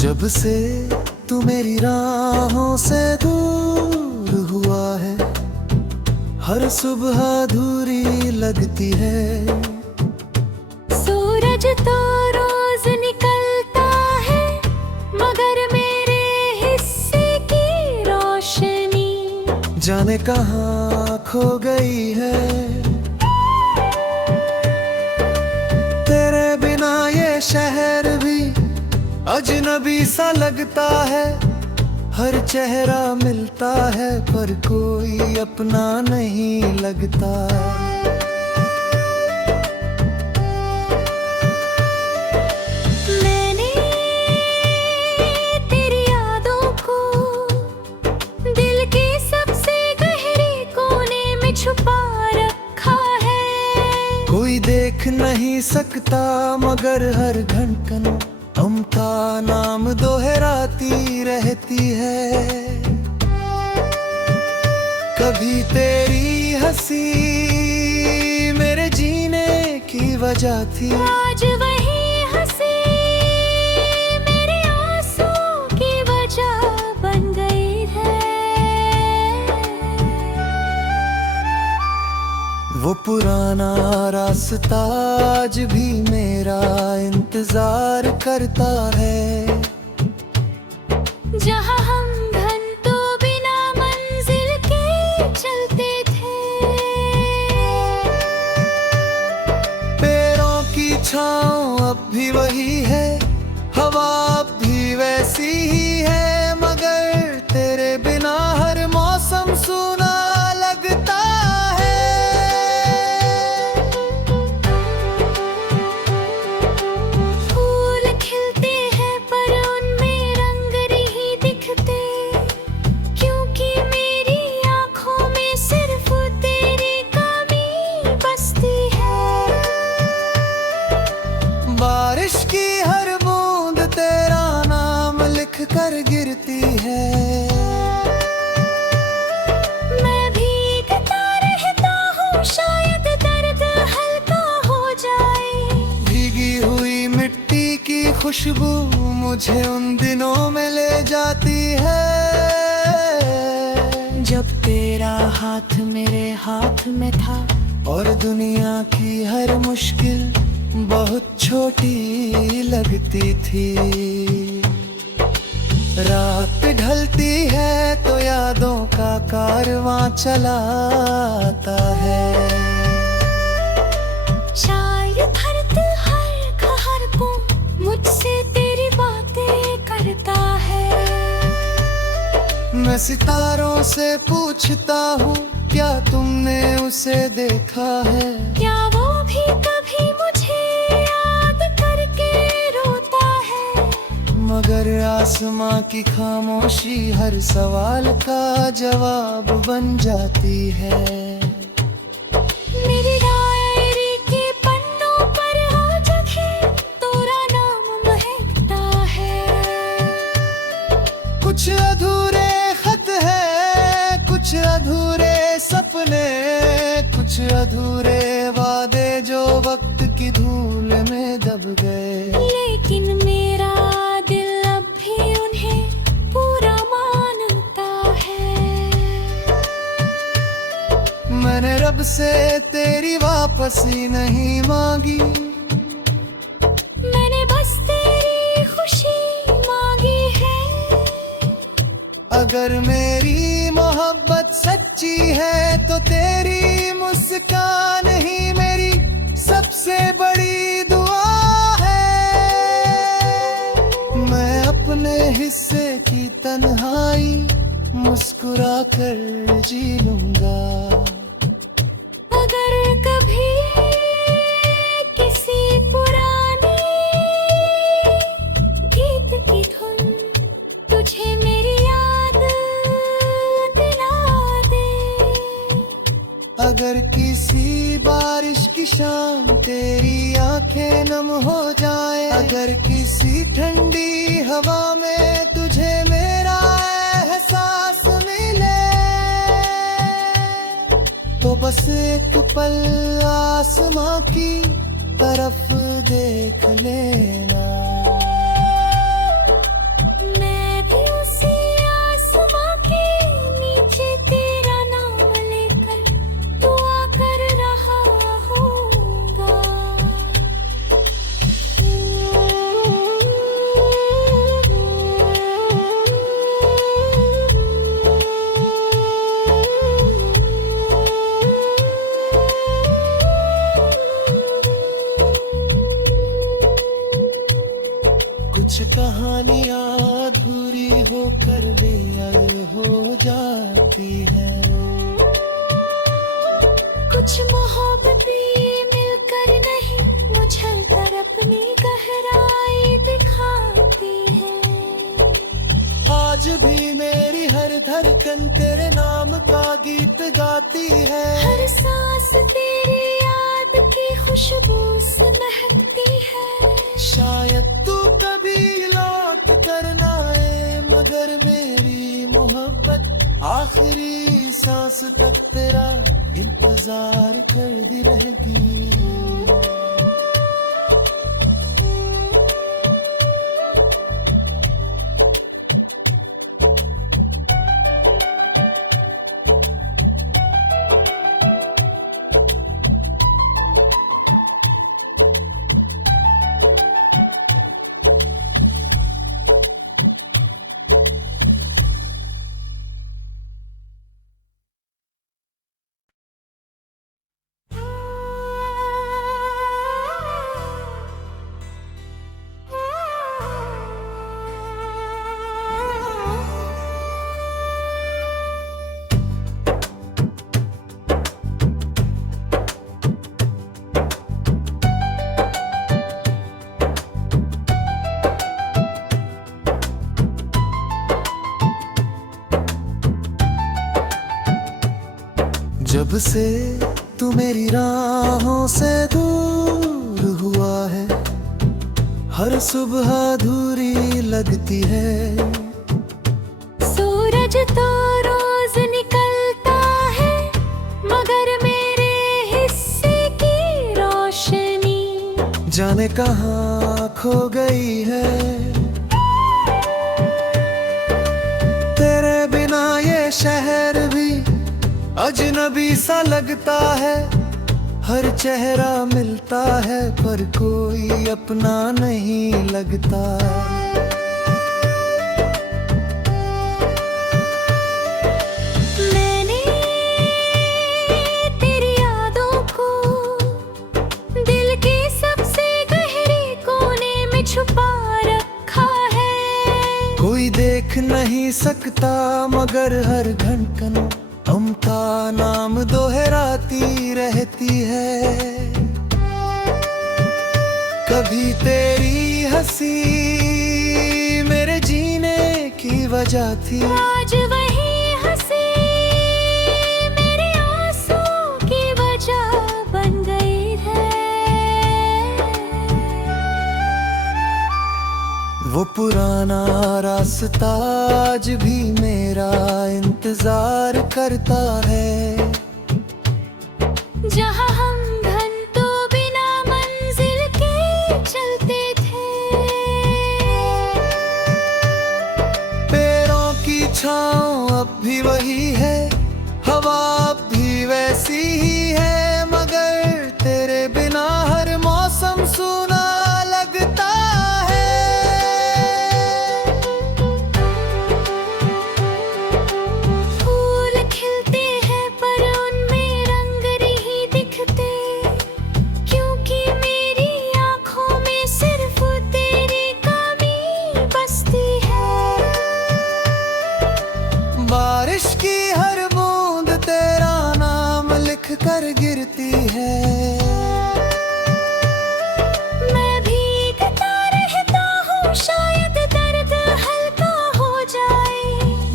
जब से तू मेरी राहों से दूर हुआ है, हर सुबह अधूरी लगती है। सूरज तो रोज निकलता है, मगर मेरे हिस्से की रोशनी जाने कहाँ खो गई है। तेरे बिना ये शहर भी अजनबी सा लगता है। हर चेहरा मिलता है पर कोई अपना नहीं लगता। मैंने तेरी यादों को दिल के सबसे गहरे कोने में छुपा रखा है। कोई देख नहीं सकता मगर हर धड़कन ममता नाम दोहराती रहती है। कभी तेरी हंसी मेरे जीने की वजह थी, आज वही हंसी मेरे आंसू की वजह बन गई है। वो पुराना रास्ता आज भी मेरा इंतजार करता है। जहाँ हम घंटों बिना मंजिल के चलते थे, पैरों की छाँव अब भी वही है, हवा अब भी वैसी ही है, मगर तेरे बिना हर मौसम सूना लगता है। फूल खिलते हैं पर उनमें रंग नहीं दिखते, क्योंकि मेरी आँखों में सिर्फ तेरी कमी बसती है। बारिश की हर बूंद तेरा नाम लिख कर गिरती है। मैं भीगता रहता हूँ, शायद दर्द हल्का हो जाए। भीगी हुई मिट्टी की खुशबू मुझे उन दिनों में ले जाती है, जब तेरा हाथ मेरे हाथ में था और दुनिया की हर मुश्किल बहुत छोटी लगती थी। रात ढलती है तो यादों का कारवां चलाता है। शायद धरत हर खहर को मुझसे तेरी बातें करता है। मैं सितारों से पूछता हूँ क्या तुमने उसे देखा है? क्या वो भी कभी मुझे याद करके रोता है? मगर आसमां की खामोशी हर सवाल का जवाब बन जाती है। मेरी डायरी के पन्नों पर हर जगह तेरा नाम महकता है। कुछ अधूरे खत है, कुछ अधूरे सपने, कुछ अधूरे वादे जो वक्त की धूल में दब गए। लेकिन मेरा दिल अब भी उन्हें पूरा मानता है। मैंने रब से तेरी वापसी नहीं मांगी, मैंने बस तेरी खुशी मांगी है। अगर मेरी मोहब्बत सच्ची है तो तेरी मुस्कान ही मेरी सबसे बड़ी दुआ है। मैं अपने हिस्से की तन्हाई मुस्कुरा कर जी लूंगा। अगर कभी किसी पुराने गीत की धुन तुझे मेरी याद दिला दे, अगर किसी बारिश की शाम तेरी आंखें नम हो जाए, अगर किसी ठंडी हवा में तुझे मेरा एहसास मिले, तो बस एक पल आसमां की तरफ देख लेना। कहानियां अधूरी होकर बेअर हो जाती है। कुछ मोहब्बतें मिलकर नहीं मुझल कर अपनी गहराई दिखाती है। आज भी मेरी हर धड़कन तेरे नाम का गीत गाती है। हर सांस तेरी याद की खुशबू से महकती है। शायद तू कभी लौट कर ना आए, मगर मेरी मोहब्बत आखिरी सांस तक तेरा इंतजार करती रहेगी। जब से तू मेरी राहों से दूर हुआ है, हर सुबह अधूरी लगती है। सूरज तो रोज निकलता है, मगर मेरे हिस्से की रोशनी जाने कहाँ खो गई है। तेरे बिना ये शहर भी अजनबी सा लगता है। हर चेहरा मिलता है पर कोई अपना नहीं लगता। मैंने तेरी यादों को दिल के सबसे गहरे कोने में छुपा रखा है। कोई देख नहीं सकता मगर हर धड़कन ममता नाम दोहराती रहती है। कभी तेरी हंसी मेरे जीने की वजह थी, आज वही हंसी मेरे आंसू की वजह बन गई है। वो पुराना रास्ता आज भी मेरा इंतजार करता है। जहाँ हम घंटों बिना मंजिल के चलते थे। पैरों की छाँव अब भी वही है, हवा अब भी वैसी ही है, मगर तेरे बिना हर मौसम सूना लगता है। फूल खिलते हैं पर उनमें रंग नहीं दिखते, क्योंकि मेरी आँखों में सिर्फ तेरी कमी बसती है। बारिश की हर बूंद तेरा नाम लिख कर गिरती है। मैं भीगता रहता हूँ, शायद दर्द हल्का हो जाए।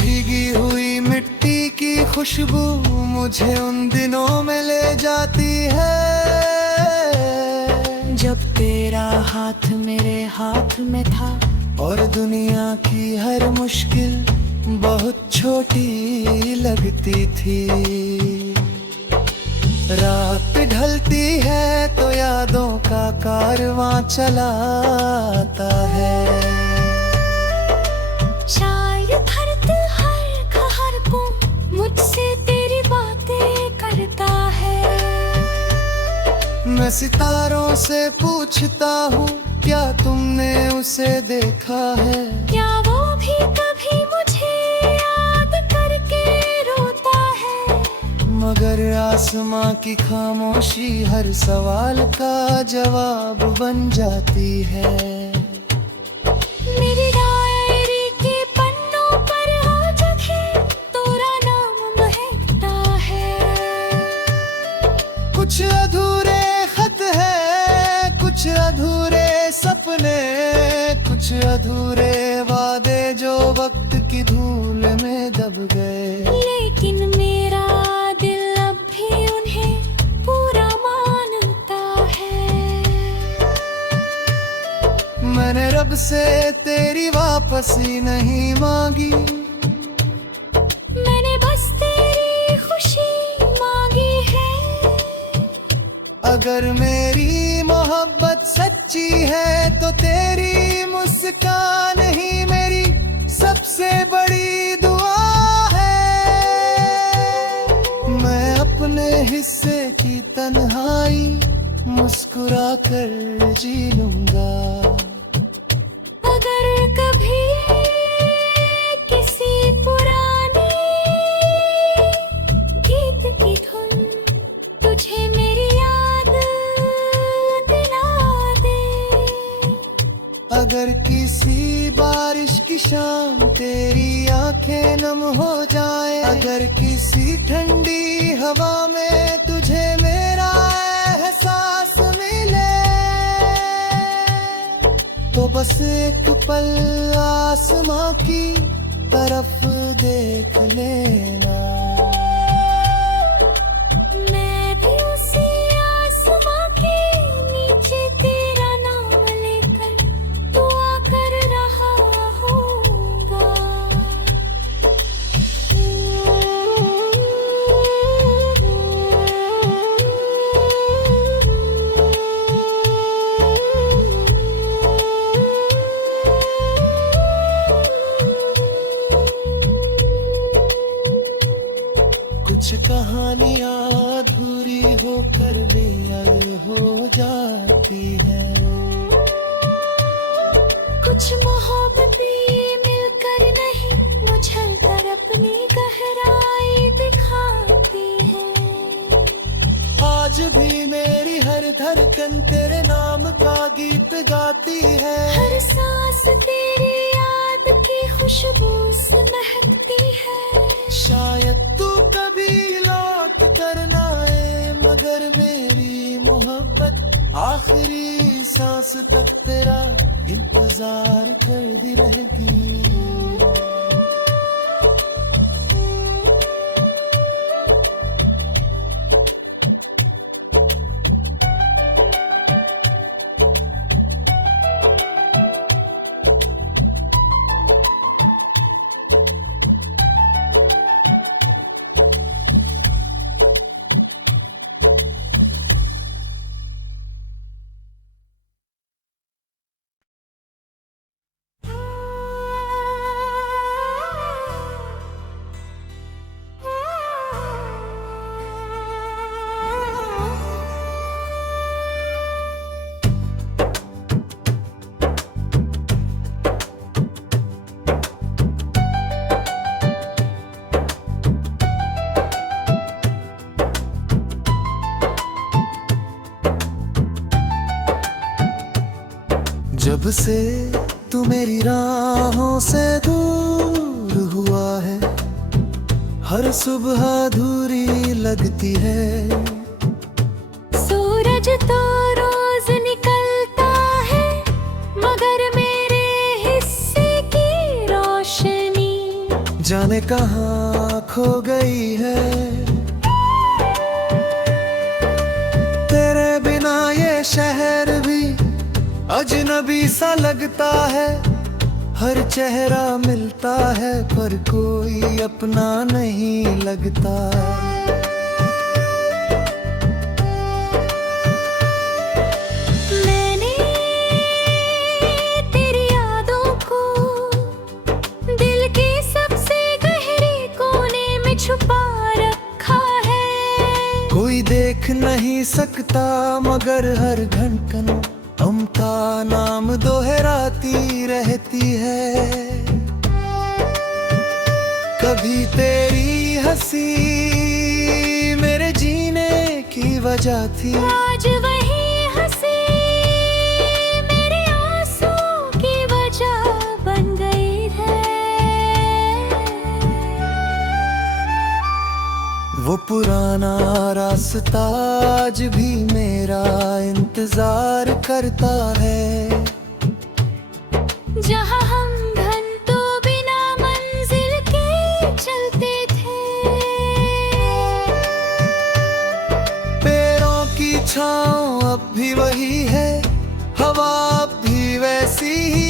भीगी हुई मिट्टी की खुशबू मुझे उन दिनों में ले जाती है, जब तेरा हाथ मेरे हाथ में था और दुनिया की हर मुश्किल बहुत छोटी लगती थी। रात ढलती है तो यादों का कारवां चलाता है। शायद हर तिल हर को मुझसे तेरी बातें करता है। मैं सितारों से पूछता हूँ, क्या तुमने उसे देखा है? क्या वो भी कभी मुझे याद करके रोता है? मगर आसमां की खामोशी हर सवाल का जवाब बन जाती है। मेरी रात अधूरे वादे जो वक्त की धूल में दब गए। लेकिन मेरा दिल अब भी उन्हें पूरा मानता है। मैंने रब से तेरी वापसी नहीं मांगी, मैंने बस तेरी खुशी मांगी है। अगर मेरी मोहब्बत सच्ची है तो तेरी मुस्कान ही मेरी सबसे बड़ी दुआ है। मैं अपने हिस्से की तन्हाई मुस्कुरा कर जी लूंगा। अगर कभी किसी पुराने गीत की धुन तुझे मेरी याद दिला दे। अगर किसी बारिश की शाम तेरी आंखें नम हो जाए, अगर किसी ठंडी हवा में तुझे मेरा एहसास मिले, तो बस एक पल आसमां की तरफ देख लेना। मैं भी उसी आसमां के नीचे तेरा नाम लेकर दुआ कर रहा हूँगा। कुछ कहानियाँ अधूरी होकर बेअर हो जाती हैं। कुछ मोहब्बतें मिलकर नहीं मुझल कर अपनी गहराई दिखाती हैं। आज भी मेरी हर धड़कन तेरे नाम का गीत गाती है। हर सांस तेरी याद की खुशबू से महकती है। शायद तू कभी लौट कर ना आए, मगर मेरी मोहब्बत आखिरी सांस तक तेरा इंतजार करती रहेगी। जब से तू मेरी राहों से दूर हुआ है, हर सुबह अधूरी लगती है। सूरज तो रोज निकलता है, मगर मेरे हिस्से की रोशनी जाने कहाँ खो गई है। तेरे बिना ये शहर भी अजनबी सा लगता है। हर चेहरा मिलता है पर कोई अपना नहीं लगता। मैंने तेरी यादों को दिल के सबसे गहरे कोने में छुपा रखा है। कोई देख नहीं सकता मगर हर धड़कन ममता नाम दोहराती रहती है। कभी तेरी हंसी मेरे जीने की वजह थी, आज वही हंसी मेरे आंसू की वजह बन गई है। वो पुराना रास्ता आज भी मेरा इंतजार करता है। जहाँ हम छाँव अब भी वही है, हवा अब भी वैसी ही